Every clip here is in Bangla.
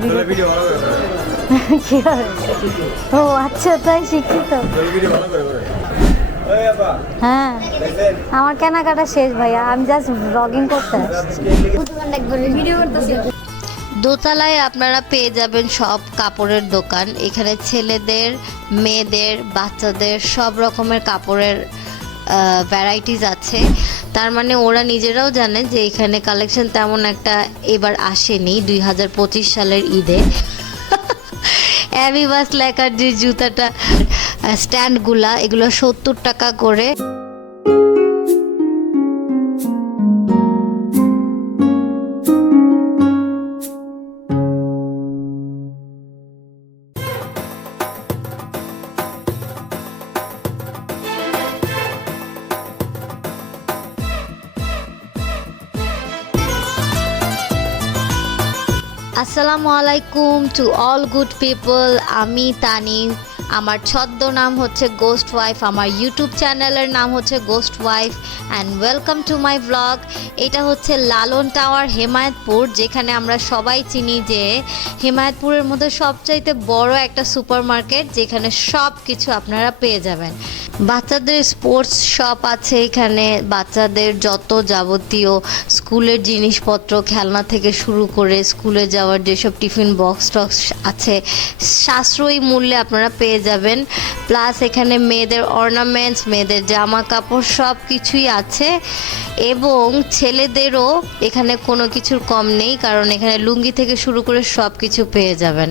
ভিডিও কি হবে? ও আচ্ছা তাই শিক্ষিত। হ্যাঁ। আমার কেনাকাটা শেষ ভাইয়া। আমি জাস্ট ব্লগিং করতে আসছি। দোতলায় আপনারা পেয়ে যাবেন সব কাপড়ের দোকান। এখানে ছেলেদের মেয়েদের বাচ্চাদের সব রকমের কাপড়ের ভ্যারাইটিস আছে। তার মানে ওরা নিজেরাও জানে যে এখানে কালেকশন তেমন একটা এবার আসেনি দুই হাজার পঁচিশ সালের ঈদে। অ্যাভিবাস লেখার যে জুতাটা স্ট্যান্ডগুলা এগুলো সত্তর টাকা করে। আসসালামু আলাইকুম টু অল গুড পিপল আমি তানি আমার ছদ্ম নাম হচ্ছে গোস্ট ওয়াইফ আমার ইউটিউব চ্যানেলের নাম হচ্ছে ghost wife and welcome to my blog এটা হচ্ছে লালন টাওয়ার হেমায়তপুর, যেখানে আমরা সবাই চিনি যে হেমায়তপুরের মধ্যে সবচাইতে বড় একটা সুপার মার্কেট যেখানে সব কিছু আপনারা পেয়ে যাবেন। বাচ্চাদের স্পোর্টস শপ আছে এখানে। বাচ্চাদের যত যাবতীয় স্কুলের জিনিসপত্র, খেলনা থেকে শুরু করে স্কুলে যাওয়ার যেসব টিফিন বক্স টক্স আছে, সাশ্রয়ী মূল্যে আপনারা পেয়ে যাবেন। প্লাস এখানে মেয়েদের অর্নামেন্টস মেয়েদের জামা কাপড় সব কিছুই আছে এবং ছেলেদেরও এখানে কোনো কিছুর কম নেই, কারণ এখানে লুঙ্গি থেকে শুরু করে সব কিছু পেয়ে যাবেন।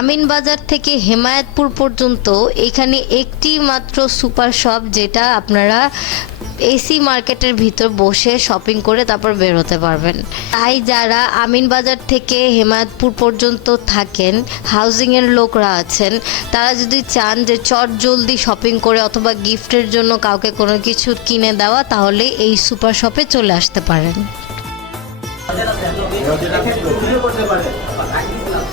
আমিন বাজার থেকে হেমায়তপুর পর্যন্ত এখানে একটি মাত্র সুপার শপ যেটা আপনারা এসি মার্কেটের ভিতর বসে শপিং করে তারপর বের হতে পারবেন। তাই যারা আমিন বাজার থেকে হেমায়তপুর পর্যন্ত থাকেন হাউজিংয়ের লোকরা আছেন, তারা যদি চান যে চট জলদি শপিং করে অথবা গিফটের জন্য কাউকে কোনো কিছু কিনে দেওয়া, তাহলে এই সুপার শপে চলে আসতে পারেন।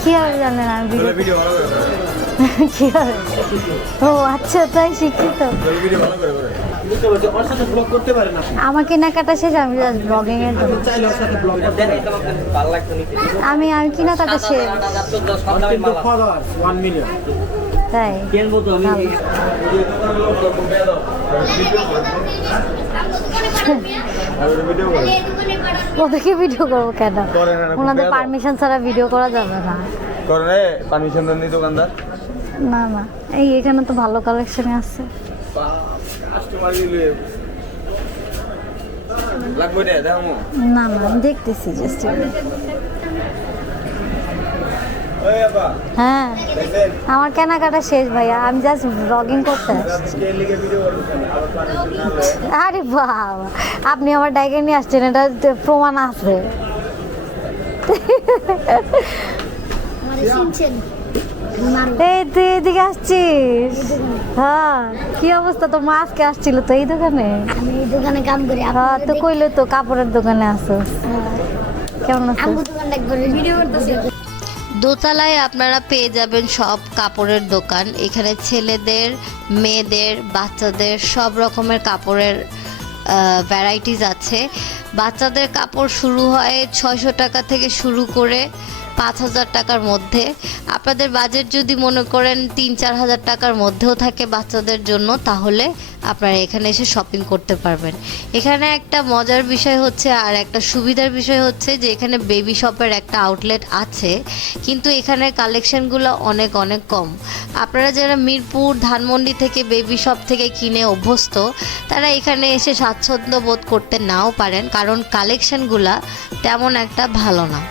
কি হবে জানেন আমি ভিডিও ভিডিও ভালো করে করে। হবে ও আচ্ছা তাই শিক্ষিত। ভিডিও ভালো করে করে। বুঝতে পারছি ওর সাথে ব্লগ করতে পারেন আপনি। আমার কেনাকাটা শেষ আমি জাস্ট ব্লগিং এর আমি আমি কেনাকাটা শেষ? কিন্তু ফলোয়ার ওয়ান মিলিয়ন তাই? ওদেরকে ভিডিও করব কেন? ওনাদের পারমিশন ছাড়া ভিডিও করা যাবে না। করে পারমিশন দেন নি দোকানদার? না না। এই এখানে তো ভালো কালেকশন আছে। লাগবে না না দেখতেছি জাস্ট হ্যাঁ। আমার কেনাকাটা শেষ ভাইয়া আমি জাস্ট ব্লগিং করতে আসছি। আরে বাবা আপনি আমার ডাইকে নিয়ে আসছেন এটা তো প্রমাণ আছে। এই তুই এদিকে আসছিস? হ্যাঁ কি অবস্থা? তোর মা আজকে আসছিল তো এই দোকানে? এই দোকানে কাম করি হ্যাঁ তো কইলে তো কাপড়ের দোকানে কেমন দোকানটা একবার ভিডিও করতেছি। দোতলায় আপনারা পেয়ে যাবেন সব কাপড়ের দোকান। এখানে ছেলেদের, মেয়েদের, বাচ্চাদের সব রকমের কাপড়ের ভ্যারাইটিস আছে। বাচ্চাদের কাপড় শুরু হয় ছয়শো টাকা থেকে শুরু করে পাঁচ হাজার টাকার মধ্যে। আপনাদের বাজেট যদি মনে করেন তিন চার হাজার টাকার মধ্যেও থাকে বাচ্চাদের জন্য, তাহলে আপনারা এখানে এসে শপিং করতে পারবেন। এখানে একটা মজার বিষয় হচ্ছে, আর একটা সুবিধার বিষয় হচ্ছে যে এখানে বেবি শপের একটা আউটলেট আছে, কিন্তু এখানে কালেকশনগুলো অনেক অনেক কম। আপনারা যারা মিরপুর, ধানমন্ডি থেকে বেবি শপ থেকে কিনে অভ্যস্ত, তারা এখানে এসে স্বাচ্ছন্দ্য বোধ করতে নাও পারেন, কারণ কালেকশনগুলা তেমন একটা ভালো না।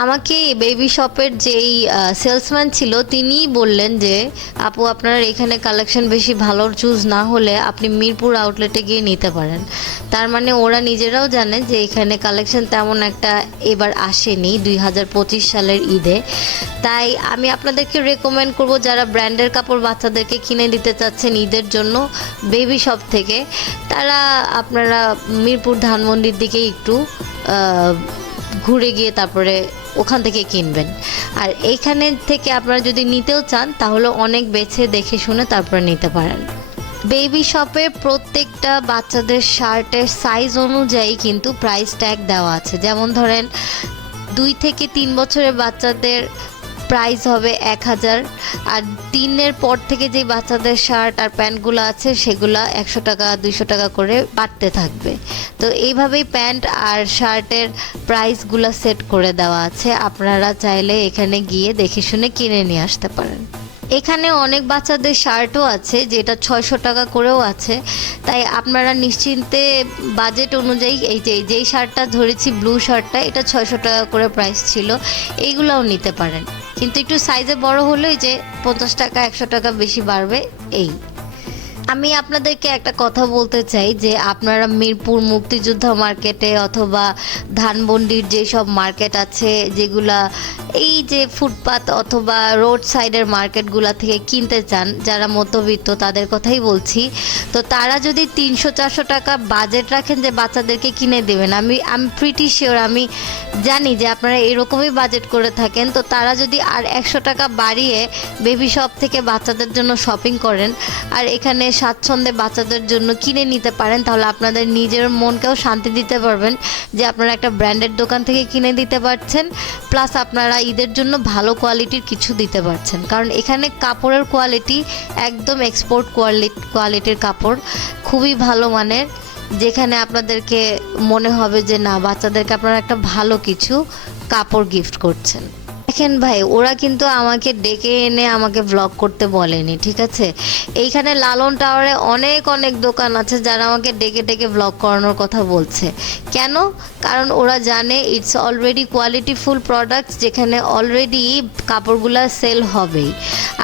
আমাকে বেবি শপের যেই সেলসম্যান ছিল, তিনিই বললেন যে, আপু, আপনার এখানে কালেকশন বেশি ভালো চুজ না হলে আপনি মিরপুর আউটলেটে গিয়ে নিতে পারেন। তার মানে ওরা নিজেরাও জানে যে এখানে কালেকশন তেমন একটা এবার আসেনি দুই হাজার পঁচিশ সালের ঈদে। তাই আমি আপনাদেরকে রেকমেন্ড করব যারা ব্র্যান্ডের কাপড় বাচ্চাদেরকে কিনে দিতে চাচ্ছেন ঈদের জন্য বেবি শপ থেকে, তারা আপনারা মিরপুর ধানমন্ডির দিকে একটু ঘুরে গিয়ে তারপরে ওখান থেকে কিনবেন। আর এইখানে থেকে আপনারা যদি নিতেও চান, তাহলে অনেক বেছে দেখে শুনে তারপরে নিতে পারেন। বেবি শপের প্রত্যেকটা বাচ্চাদের শার্টের সাইজ অনুযায়ী কিন্তু প্রাইস ট্যাগ দেওয়া আছে। যেমন ধরেন, দুই থেকে তিন বছরের বাচ্চাদের প্রাইস হবে এক হাজার। আর তিনের পর থেকে যে বাচ্চাদের শার্ট আর প্যান্টগুলো আছে, সেগুলো একশো টাকা, দুইশো টাকা করে বাড়তে থাকবে। তো এইভাবেই প্যান্ট আর শার্টের প্রাইসগুলো সেট করে দেওয়া আছে। আপনারা চাইলে এখানে গিয়ে দেখে শুনে কিনে নিয়ে আসতে পারেন। এখানে অনেক বাচ্চাদের শার্টও আছে, যেটা ছয়শো টাকা করেও আছে। তাই আপনারা নিশ্চিন্তে বাজেট অনুযায়ী এই যে, যেই শার্টটা ধরেছি, ব্লু শার্টটা, এটা ছয়শো টাকা করে প্রাইস ছিল। এইগুলোও নিতে পারেন। কিন্তু একটু সাইজে বড় হলেই যে পঞ্চাশ টাকা একশো টাকা বেশি বাড়বে এই। আমি আপনাদেরকে একটা কথা বলতে চাই যে আপনারা মিরপুর মুক্তিযোদ্ধা মার্কেটে অথবা ধানবন্ডির ধানমন্ডির যেসব মার্কেট আছে, যেগুলা এই যে ফুটপাত অথবা রোড সাইডের মার্কেটগুলা থেকে কিনতে চান, যারা মধ্যবিত্ত তাদের কথাই বলছি। তো তারা যদি তিনশো চারশো টাকা বাজেট রাখেন যে বাচ্চাদেরকে কিনে দেবেন, আমি আমি প্রিটি শিওর আমি জানি যে আপনারা এরকমই বাজেট করে থাকেন। তো তারা যদি আর একশো টাকা বাড়িয়ে বেবি শপ থেকে বাচ্চাদের জন্য শপিং করেন, আর এখানে স্বাচ্ছন্দ্যে বাচ্চাদের জন্য কিনে নিতে পারেন, তাহলে আপনাদের নিজের মনকেও শান্তি দিতে পারবেন যে আপনারা একটা ব্র্যান্ডের দোকান থেকে কিনে দিতে পারছেন, প্লাস আপনারা ঈদের জন্য ভালো কোয়ালিটির কিছু দিতে পারছেন। কারণ এখানে কাপড়ের কোয়ালিটি একদম এক্সপোর্ট কোয়ালিটি কোয়ালিটির কাপড়, খুবই ভালো মানের, যেখানে আপনাদেরকে মনে হবে যে না, বাচ্চাদেরকে আপনারা একটা ভালো কিছু কাপড় গিফট করছেন। দেখেন ভাই, ওরা কিন্তু আমাকে ডেকে এনে আমাকে ব্লগ করতে বলেনি, ঠিক আছে? এইখানে লালন টাওয়ারে অনেক অনেক দোকান আছে যারা আমাকে ডেকে ডেকে ব্লগ করানোর কথা বলছে। কেন? কারণ ওরা জানে ইটস অলরেডি কোয়ালিটিফুল প্রোডাক্টস যেখানে অলরেডি কাপড়গুলা সেল হবেই।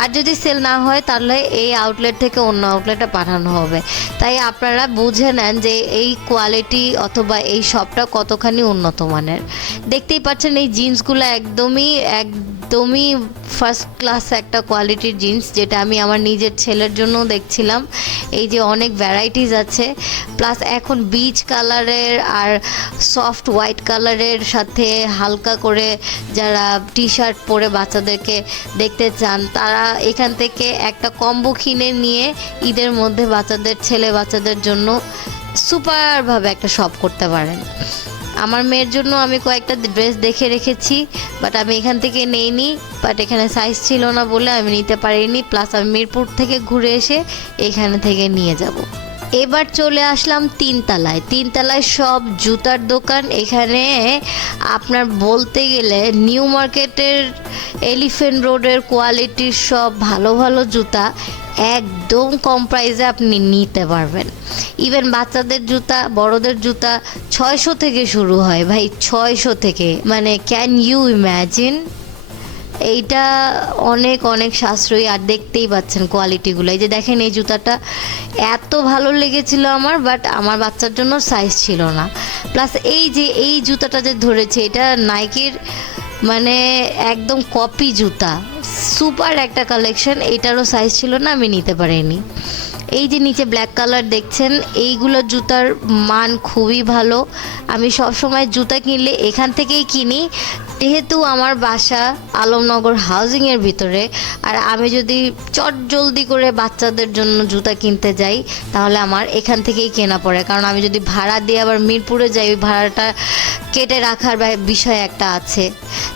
আর যদি সেল না হয়, তাহলে এই আউটলেট থেকে অন্য আউটলেটে পাঠানো হবে। তাই আপনারা বুঝে নেন যে এই কোয়ালিটি অথবা এই শপটা কতখানি উন্নত মানের। দেখতেই পাচ্ছেন এই জিন্সগুলো একদমই একদমই ফার্স্ট ক্লাস একটা কোয়ালিটির জিন্স যেটা আমি আমার নিজের ছেলের জন্য দেখছিলাম। এই যে অনেক ভ্যারাইটিস আছে। প্লাস এখন বিচ কালারের আর সফট হোয়াইট কালারের সাথে হালকা করে যারা টি শার্ট পরে বাচ্চাদেরকে দেখতে চান, তারা এখান থেকে একটা কম্বো কিনে নিয়ে ঈদের মধ্যে বাচ্চাদের, ছেলে বাচ্চাদের জন্য সুপারভাবে একটা শপ করতে পারেন। আমার মেয়ের জন্য আমি কয়েকটা ড্রেস দেখে রেখেছি বাট আমি এখান থেকে নেইনি বাট এখানে সাইজ ছিল না বলে আমি নিতে পারিনি প্লাস আমি মিরপুর থেকে ঘুরে এসে এখানে থেকে নিয়ে যাব। এবার চলে আসলাম তিনতলায়। তিনতলায় সব জুতার দোকান, এখানে আপনার বলতে গেলে নিউ মার্কেটের এলিফেন্ট রোডের কোয়ালিটির সব ভালো ভালো জুতা। একদম কম প্রাইসে আপনি নিতে পারবেন। ইভেন বাচ্চাদের জুতা, বড়দের জুতা ছয়শো থেকে শুরু হয় ভাই, ছয়শো থেকে। মানে ক্যান ইউ ইম্যাজিন এইটা অনেক অনেক সাশ্রয়ী আর দেখতেই পাচ্ছেন কোয়ালিটিগুলো এই যে দেখেন এই জুতাটা এত ভালো লেগেছিল আমার বাট আমার বাচ্চার জন্য সাইজ ছিল না। প্লাস এই যে এই জুতাটা যে ধরেছে, এটা নাইকির মানে একদম কপি জুতা। সুপার একটা কালেকশন, এটারও সাইজ ছিল না, আমি নিতে পারিনি। এই যে নিচে ব্ল্যাক কালার দেখছেন, এইগুলো জুতার মান খুবই ভালো। আমি সব সময় জুতা কিনলে এখান থেকেই কিনি যেহেতু আমার বাসা আলমনগর হাউজিংয়ের ভিতরে, আর আমি যদি চট জলদি করে বাচ্চাদের জন্য জুতা কিনতে যাই, তাহলে আমার এখান থেকেই কেনা পড়ে। কারণ আমি যদি ভাড়া দিয়ে আবার মিরপুরে যাই, ওই ভাড়াটা কেটে রাখার বিষয় একটা আছে।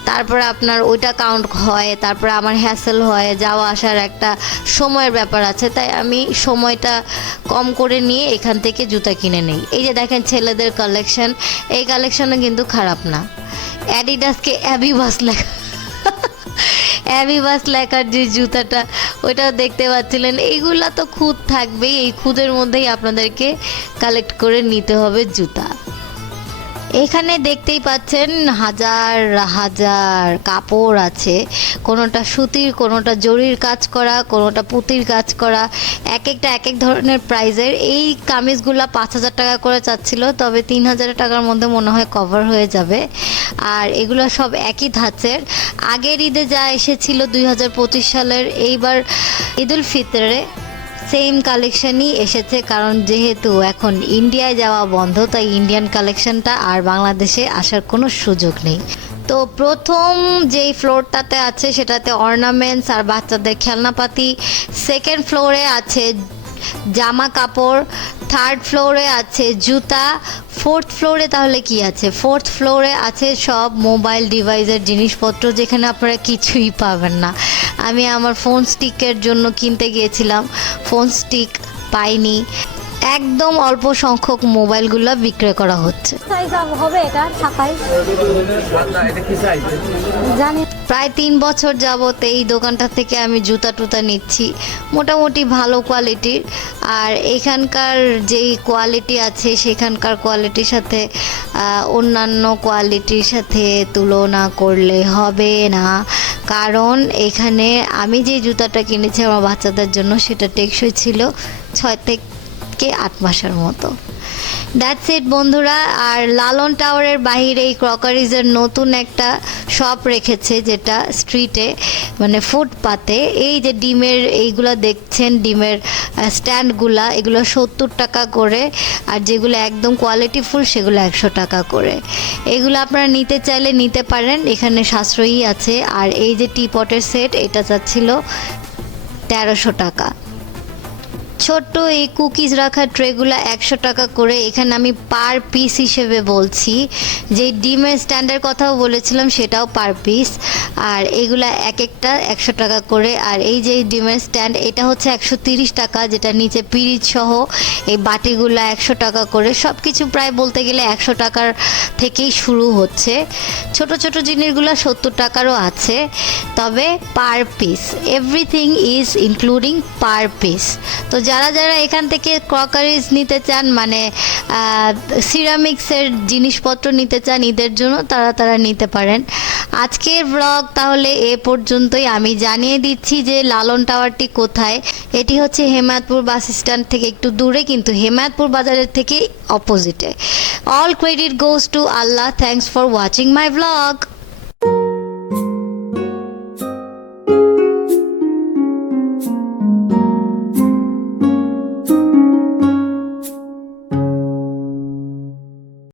তারপরে আপনার ওইটা কাউন্ট হয়, তারপরে আমার হ্যাসেল হয়, যাওয়া আসার একটা সময়ের ব্যাপার আছে, তাই আমি সময়টা কম করে নিয়ে এখান থেকে জুতা কিনে নেই। এই যে দেখেন ছেলেদের কালেকশন এই কালেকশনও কিন্তু খারাপ না। অ্যাডিডাসকে অ্যাবিবাস লেখা। অ্যাবিবাস লেখার যে জুতাটা, ওইটাও দেখতে পাচ্ছিলেন। এইগুলা তো খুদ থাকবেই, এই খুদের মধ্যেই আপনাদেরকে কালেক্ট করে নিতে হবে জুতা। এখানে দেখতেই পাচ্ছেন হাজার হাজার কাপড় আছে। কোনোটা সুতির, কোনোটা জরির কাজ করা, কোনোটা পুঁতির কাজ করা। এক একটা এক এক ধরনের প্রাইজের এই কামিজগুলা পাঁচ হাজার টাকা করে চাচ্ছিল, তবে তিন হাজার টাকার মধ্যে মনে হয় কভার হয়ে যাবে। আর এগুলো সব একই ধাঁচের। আগের ঈদে যা এসেছিল দুই হাজার পঁচিশ সালের, এইবার ঈদুল ফিতরে সেম কালেকশনই এসেছে, কারণ যেহেতু এখন ইন্ডিয়ায় যাওয়া বন্ধ, তাই ইন্ডিয়ান কালেকশনটা আর বাংলাদেশে আসার কোনো সুযোগ নেই। তো প্রথম যেই ফ্লোরটাতে আছে, সেটাতে অর্নামেন্টস আর বাচ্চাদের খেলনাপাতি সেকেন্ড ফ্লোরে আছে জামা কাপড় থার্ড ফ্লোরে আছে জুতা ফোর্থ ফ্লোরে তাহলে কি আছে? ফোর্থ ফ্লোরে আছে সব মোবাইল ডিভাইসের জিনিসপত্র যেখানে আপনারা কিছুই পাবেন না। আমি আমার ফোন স্টিকের জন্য কিনতে গিয়েছিলাম। ফোন স্টিক পাইনি। একদম অল্প সংখ্যক মোবাইলগুলো বিক্রয় করা হচ্ছে। হবে এটা ঢাকায় জানি। প্রায় তিন বছর যাবত এই দোকানটা থেকে আমি জুতা টুতা নিচ্ছি। মোটামুটি ভালো কোয়ালিটির আর এখানকার যেই কোয়ালিটি আছে সেখানকার কোয়ালিটির সাথে অন্যান্য কোয়ালিটির সাথে তুলনা করলে হবে না। কারণ এখানে আমি যে জুতাটা কিনেছি আমার বাচ্চাদের জন্য সেটা টেকসই ছিল। ছয় থেকে আট মাসের মতো। দ্যাটস ইট বন্ধুরা। আর লালন টাওয়ারের বাইরে এই ক্রকারিজের নতুন একটা শপ রেখেছে, যেটা স্ট্রিটে মানে ফুটপাতে। এই যে ডিমের এইগুলা দেখছেন, ডিমের স্ট্যান্ডগুলা, এগুলো সত্তর টাকা করে। আর যেগুলো একদম কোয়ালিটিফুল সেগুলো একশো টাকা করে। এগুলো আপনারা নিতে চাইলে নিতে পারেন। এখানে সাশ্রয়ী আছে। আর এই যে টি পটের সেট এটা চাচ্ছিল তেরোশো টাকা। ছোট্ট এই কুকিজ রাখার ট্রেগুলো একশো টাকা করে এখানে আমি পার পিস হিসেবে বলছি। যে ডিমের স্ট্যান্ডের কথাও বলেছিলাম সেটাও পার পিস আর এগুলা এক একটা একশো টাকা করে। আর এই যে ডিমের স্ট্যান্ড এটা হচ্ছে একশো তিরিশ টাকা, যেটা নিচে পিরিচ সহ এই বাটিগুলো একশো টাকা করে। সব কিছু প্রায় বলতে গেলে একশো টাকার থেকেই শুরু হচ্ছে। ছোট ছোট জিনিসগুলো সত্তর টাকারও আছে। তবে per piece everything is including per piece তো যারা যারা এখান থেকে ক্রকারিজ নিতে চান মানে সিরামিক্সের জিনিসপত্র নিতে চান, ঈদের জন্য তারা তারা নিতে পারেন। আজকের ব্লগ তাহলে এ পর্যন্তই। আমি জানিয়ে দিচ্ছি যে লালন টাওয়ারটি কোথায়? এটি হচ্ছে হেমায়তপুর বাস স্ট্যান্ড থেকে একটু দূরে, কিন্তু হেমায়তপুর বাজারের থেকে অপোজিটে all credit goes to Allah. Thanks for watching my blog